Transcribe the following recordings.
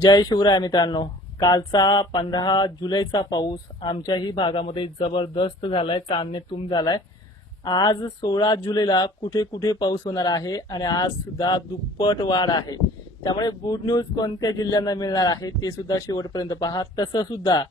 जय शिवराय मित्रांनो, कालचा 15 जुलैचा पाऊस आमच्याही भागामध्ये जबरदस्त झालाय, चांदणेतूम झालाय। आज 16 जुलैला कुठे कुठे पाऊस होणार आहे आणि आज सुद्धा दुप्पट वाढ आहे। त्यामुळे गुड न्यूज कोणत्या जिल्ह्यांना मिळणार आहे ते सुद्धा शेवटपर्यंत पहा। तसं सुद्धा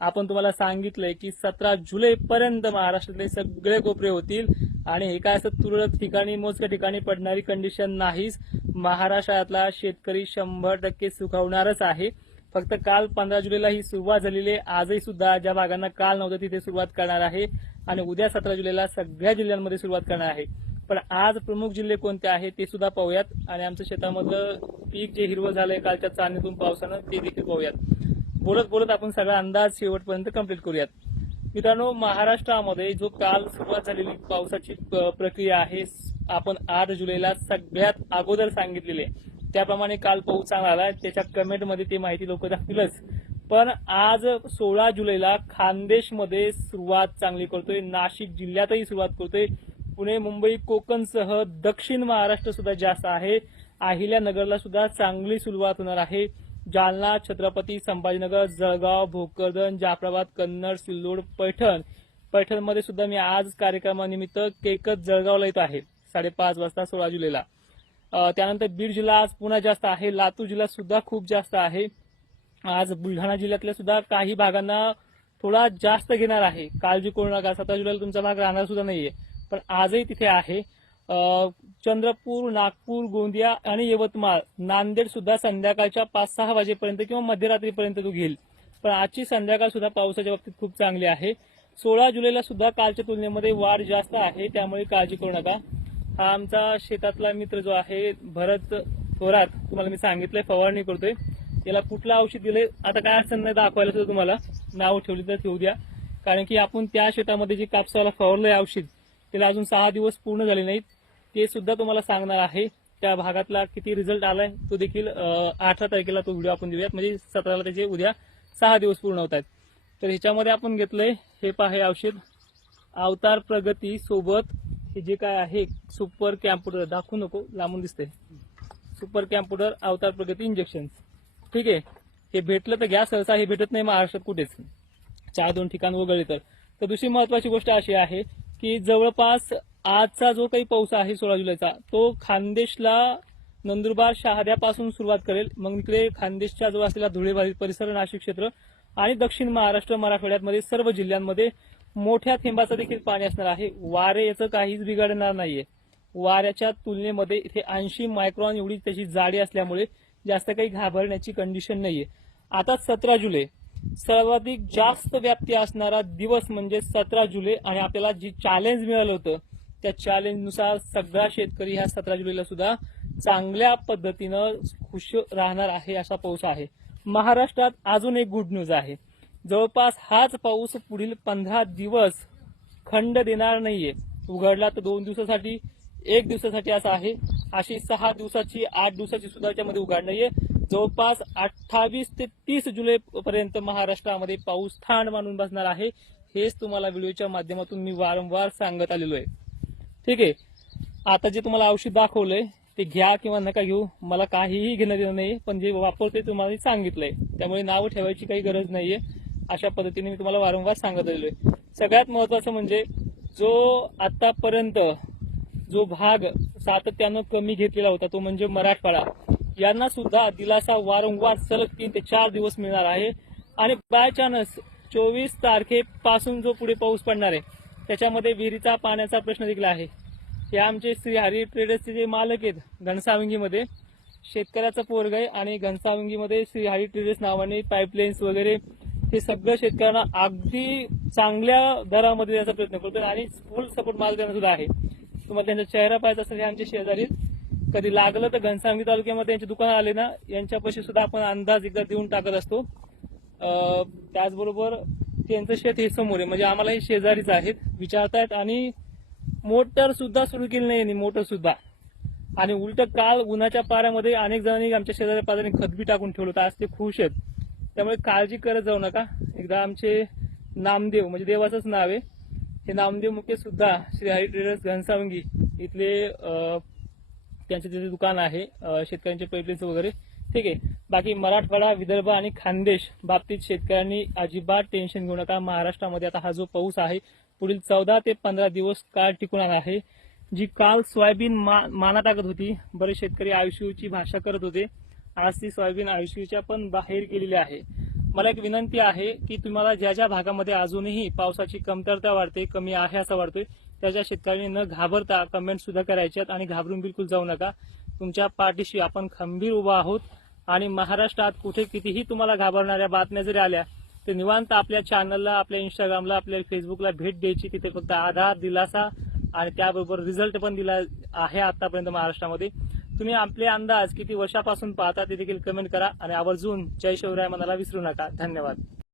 आपण तुम्हाला सांगितलंय की 17 जुलै पर्यंत महाराष्ट्रातले सगळे कोपरे होतील आणि हे काय असं तुरळक ठिकाणी मोजक्या ठिकाणी पडणारी कंडिशन नाहीच। महाराष्ट्रातला शेतकरी 100% सुखावणारच आहे। फक्त काल 15 जुलैला ही सुरुवात झालेली आहे। आजही सुद्धा ज्या भागांना काल नव्हतं तिथे सुरुवात करणार आहे आणि उद्या 17 जुलैला सगळ्या जिल्ह्यांमध्ये सुरुवात करणार आहे। पण आज प्रमुख जिल्हे कोणते आहेत ते सुद्धा पाहूयात आणि आमच्या शेतामधलं पीक जे हिरवं झालंय कालच्या चांदणीतून पावसानं ते देखील पाहूयात। बोलत बोलत आपण सगळा अंदाज शेवटपर्यंत कंप्लीट करूयात। मित्रांनो, महाराष्ट्रामध्ये जो काल सुरुवात झालेली पावसाची प्रक्रिया आहे, आपण 8 जुलैला सगळ्यात अगोदर सांगितलेले त्याप्रमाणे काल पाऊस चांगला आला। त्याच्या कमेंटमध्ये ती माहिती लोक दाखविलच। पण आज 16 जुलैला खानदेशमध्ये सुरुवात चांगली करतोय, नाशिक जिल्ह्यातही सुरुवात करतोय, पुणे मुंबई कोकणसह दक्षिण महाराष्ट्र सुद्धा जास्त आहे। अहिल्यानगरला सुद्धा चांगली सुरुवात होणार आहे। जालना, छत्रपती संभाजीनगर, जळगाव, भोकरदन, जाफराबाद, कन्नड, सिल्लोड, पैठणमध्ये सुद्धा मी आज कार्यक्रमानिमित्त केकत जळगावला येत आहे 5:30 वाजता 16 जुलैला। त्यानंतर बीड जिल्हा आज पुन्हा जास्त आहे, लातूर जिल्हा सुद्धा खूप जास्त आहे। आज बुलढाणा जिल्ह्यातल्या सुद्धा काही भागांना थोडा जास्त घेणार आहे। काळजी करू नका, 17 जुलैला तुमचा भाग राहणार सुद्धा नाहीये, पण आजही तिथे आहे। चंद्रपूर, नागपूर, गोंदिया आणि यवतमाळ, नांदेड सुद्धा संध्याकाळच्या 5-6 वाजेपर्यंत किंवा मध्यरात्रीपर्यंत तो घेईल। पण आजची संध्याकाळ सुद्धा पावसाच्या बाबतीत खूप चांगली आहे। 16 जुलैला सुद्धा कालच्या तुलनेमध्ये वाढ जास्त आहे, त्यामुळे काळजी करू नका। हा आमचा शेतातला मित्र जो आहे भरत थोरात, तुम्हाला मी सांगितलंय फवारणी करतोय। याला कुठलं औषध दिलंय आता काय अडचण नाही दाखवायला सुद्धा, तुम्हाला नाव ठेवली तर ठेवू द्या, कारण की आपण त्या शेतामध्ये जे कापसाला फवारलंय औषध त्याला अजून 6 दिवस पूर्ण झाले नाहीत, ते सुद्धा तुम्हाला सांगणार आहे। त्या भागातला किती रिझल्ट आलाय तो देखील 18 तारखेला तो व्हिडिओ आपण देऊयात, म्हणजे 17ला त्याचे उद्या 6 दिवस पूर्ण होत आहेत। तर ह्याच्यामध्ये आपण घेतलंय हे पहा, हे औषध अवतार प्रगती सोबत हे जे काय आहे सुपर कॅम्प्युटर, दाखवू नको लांबून दिसतंय, सुपर कॅम्प्युटर अवतार प्रगती इंजेक्शन। ठीक आहे, हे भेटलं तर घ्या, सहसा हे भेटत नाही महाराष्ट्रात कुठेच, 4-2 ठिकाण वगळले तर दुसरी महत्वाची गोष्ट अशी आहे की जवळपास आजचा जो काही पाऊस आहे 16 जुलैचा तो खानदेशला नंदुरबार शहाद्यापासून सुरुवात करेल। मग इकडे खानदेशच्या जवळ असलेला धुळे परिसर, नाशिक क्षेत्र आणि दक्षिण महाराष्ट्र, मराठवाड्यामध्ये सर्व जिल्ह्यांमध्ये मोठ्या थेंबाचं देखील पाणी असणार आहे। वारे याचं काहीच बिघडणार नाहीये। वाऱ्याच्या तुलनेमध्ये इथे 80 मायक्रॉन एवढी त्याची जाडी असल्यामुळे जास्त काही घाबरण्याची कंडिशन नाहीये। आता 17 जुलै सर्वाधिक जास्त व्याप्ती असणारा दिवस म्हणजे 17 जुलै, आणि आपल्याला जी चॅलेंज मिळालं होतं त्या चॅलेंजनुसार सगळा शेतकरी ह्या 17 जुलैला सुद्धा चांगल्या पद्धतीनं खुश राहणार आहे असा पाऊस आहे। महाराष्ट्रात अजून एक गुड न्यूज आहे, जवळपास हाच पाऊस पुढील 15 दिवस खंड देणार नाहीये। उघडला तर 2 दिवसासाठी, 1 दिवसासाठी असं आहे। अशी 6 दिवसाची, 8 दिवसाची सुद्धा त्यामध्ये उघाड नाहीये। जवळपास 28 ते 30 जुलै पर्यंत महाराष्ट्रामध्ये पाऊस थांड मानून बसणार आहे। हेच तुम्हाला व्हिडिओच्या माध्यमातून मी वारंवार सांगत आलेलो आहे। ठीक आहे, आता जे तुम्हाला औषध दाखवलंय ते घ्या किंवा नका घेऊ, मला काहीही घेणं देणं नाही, पण जे वापरते तुम्हाला सांगितलंय, त्यामुळे नाव ठेवायची काही गरज नाहीये। अशा पद्धतीने मी तुम्हाला वारंवार सांगत आलेलो आहे। सगळ्यात महत्वाचं म्हणजे जो आतापर्यंत जो भाग सातत्यानं कमी घेतलेला होता तो म्हणजे मराठवाडा, यांना सुद्धा दिलासा वारंवार सलग 3 ते 4 दिवस मिळणार आहे। आणि बाय चान्स 24 तारखेपासून जो पुढे पाऊस पडणार आहे त्याच्यामध्ये विहिरीचा पाण्याचा प्रश्न देखील आहे। हे आमचे श्री हरी ट्रेडर्सचे जे मालक आहेत घनसावंगीमध्ये, शेतकऱ्याचा पोरग आहे आणि घनसावंगीमध्ये श्री हरी ट्रेडर्स नावाने पाईपलाईन्स वगैरे हे सगळं शेतकऱ्यांना अगदी चांगल्या दरामध्ये द्यायचा प्रयत्न करतो आणि फुल सपोर्ट माल देणं सुद्धा आहे। तुम्हाला त्यांचा चेहरा पाहायचा असेल, हे आमचे शेजारी, कधी लागलं तर घनसावंगी तालुक्यामध्ये यांचे दुकान आले ना, यांच्यापाशी सुद्धा आपण अंदाज एकदा देऊन टाकत असतो। त्याचबरोबर त्यांचं शेत हे समोर आहे, म्हणजे आम्हाला हे शेजारीच आहेत, विचारतायत। आणि मोटर सुद्धा सुरू केली नाही, मोटर सुद्धा, आणि उलट काल उन्हाच्या पाऱ्यामध्ये अनेक जणांनी आमच्या शेजारी पाजारी खतबी टाकून ठेवलं होतं, आज ते खुश आहेत। त्यामुळे काळजी करत जाऊ नका। एकदा आमचे नामदेव, म्हणजे देवाचंच नाव आहे, हे नामदेव मुके सुद्धा श्री हरी ट्रेडर्स घनसावंगी इथले त्यांचे जे दुकान आहे शेतकऱ्यांचे पाईपलाईन्स वगैरे ठीक आहे. बाकी मराठवाडा, विदर्भ आणि खानदेश बाबतीत शेतकऱ्यांनी अजिबात टेन्शन घेऊ नका. महाराष्ट्रामध्ये आता हा जो पाऊस आहे पुढील 14 ते 15 दिवस काळ टिकणार आहे. जी काल सोयाबीन माना टाकत होती, बरेच शेतकरी आयुष्याची भाषा करत होते, आज ती सोयाबीन आयुष्याच्या पण बाहेर गेलेली आहे. मला एक विनंती आहे की तुम्हाला ज्या ज्या भागामध्ये अजूनही पावसाची कमतरता वाढते, कमी आहे असं वाटतोय, त्याच्या शेतकऱ्यांनी न घाबरता कमेंट सुद्धा करायच्यात आणि घाबरून बिलकुल जाऊ नका. तुमच्या पाठीशी आपण खंबीर उभा आहोत आणि महाराष्ट्रात कुठे कितीही तुम्हाला घाबरणाऱ्या बातम्या जरी आल्या तर निवांत आपल्या चॅनलला, आपल्या इंस्टाग्रामला, आपल्या फेसबुकला भेट द्यायची. तिथे फक्त आधार, दिलासा आणि त्याबरोबर रिझल्ट पण दिला आहे आतापर्यंत महाराष्ट्रामध्ये. तुम्ही आपले अंदाज किती वर्षापासून पाहता ते देखील कमेंट करा आणि आवर्जून जय शिवराय म्हणायला विसरू नका. धन्यवाद.